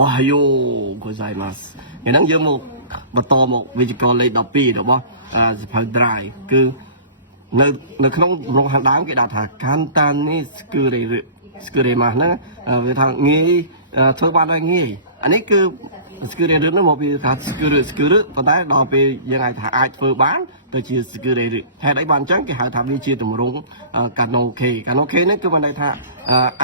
អូយូកូសៃម៉ាសថ្ងៃហ្នឹងយើងមកបន្តមកវិជ្ជាលេខ12របស់សភៅ drive គឺនៅក្នុងរងខាងដើមគេដាក់ថាកាន់តានេះស្គឺរេស្គឺរេម៉ាស់ហ្នឹងវាថាងាយធ្វើបានដោយងាយអានេះគឺស្គឺរេរឹកហ្នឹងមកពីថាស្គឺរឹកប៉ុន្តែដល់ពេលយើងអាចធ្វើបានទៅជាស្គឺរេរឹកហេតុអីបានអញ្ចឹងគេហៅថាវាជាទម្រង់កាណូខេហ្នឹងគឺបានន័យថា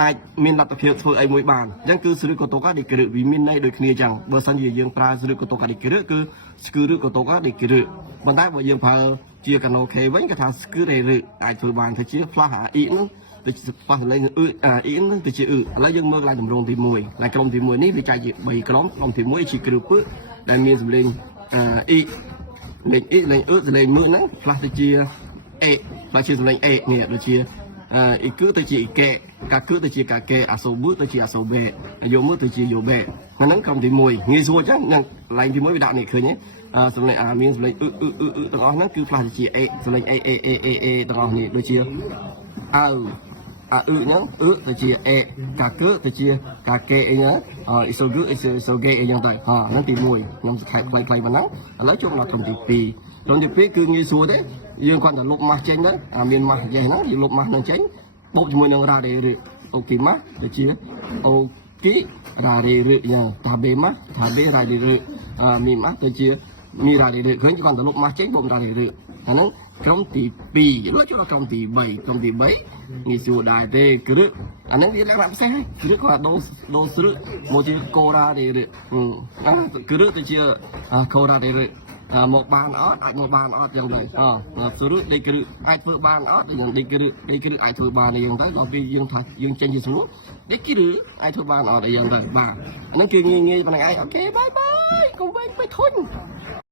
អាចមានលទ្ធភាពធ្វើអីមួយបានអញ្ចឹងគឺស្ឬកូតូកាឌីក្រឹកវាមានន័យដូចគ្នាអញ្ចឹងបើសិនជាយើងប្រើស្ឬកូតូកាឌីក្រឹកគឺស្គឺរឹកកូតូកាឌីក្រឹកប៉ុន្តែបើយើងប្រើជាកាណូខេវិញគេថាស្គឺរេរឹកអាចធ្វើបានទៅជាផ្លាស់អាអ៊ីហ្នឹងទៅប៉ះលេងអ៊ឺអ៊ីហ្នឹងទៅជាឥឡូវយើងមើលឡើងតម្រងទី1ឡើងក្រុមទី1នេះវាចែកជា3ក្រុមទី1ជាគ្រឹះពឹកដែលមានសម្លេងអ៊ីលេងអ៊ីលេងអ៊ឺលេងមើលហ្នឹងផ្លាស់ទៅជាអេផ្លាស់ជាសម្លេងអេនេះដូចជាអ៊ីគឺទៅជាអ៊ីកែកាគឺទៅជាកាកែអាសូប៊ឺទៅជាអាសូបេយោមើលទៅជាយោបេហ្នឹងក្រុមទី1ងាយស្រួលចឹងហ្នឹងឡើងទី1វាដាក់នេះឃើញទេសម្លេងមានសម្លេងអ៊ឺទាំងអស់ហ្នឹងគឺផ្លាស់ទៅជាអេសម្លេងអេទាំងអស់នេះដូចជាអើអ៊ឺហ្នឹងទៅជាអេកាគឺទៅជាកាកេអីហ្នឹងអ៊ីសូគឺអ៊ីសូកេអីយ៉ាងទៅហ្នឹងទី1ខ្ញុំខែខ្លីៗប៉ុណ្ណឹងឥឡូវចូលដល់ក្រុមទី2ក្រុមទី2គឺងាយស្រួលទេយើងគាត់តែលុបម៉ាស់ចេញទៅមានម៉ាស់ចេះហ្នឹងយើងលុបម៉ាស់ហ្នឹងចេញបូកជាមួយនឹងរ៉ារេរឹអូគីម៉ាស់ទៅជាអូគីរ៉ារេរឹយ៉ាងថាបេម៉ាស់ថាបេរ៉ារេរឹមីម៉ាស់ទៅជាមីរ៉ារេរឹឃើញគាត់តែលុបម៉ាស់ចេញបូករ៉ារេរឹអាហ្នឹងក្រុមទី2លើចូលដល់ក្រុមទី3ក្រុមទី3ងាយស្រួលដែរទេគ្រឹះអាហ្នឹងវាលក្ខណៈពិសេសហើយគ្រឹះគាត់ដូរស្រឹកមកជាកូរ៉ារេរឹគ្រឹះទៅជាកូរ៉ារេរឹមកបានអត់អាចមកបានអត់យ៉ាងទៅស្រួលដេកគ្រឹះអាចធ្វើបានអត់យ៉ាងដេកគ្រឹះអាចធ្វើបានយ៉ាងទៅដល់ពេលយើងថាយើងចេញជាស្រួលដេកគ្រឹះអាចធ្វើបានអត់យ៉ាងទៅបាទអាហ្នឹងគឺងាយប៉ុណ្ណឹងឯងអូខេបាយកុំវិញទៅធុញ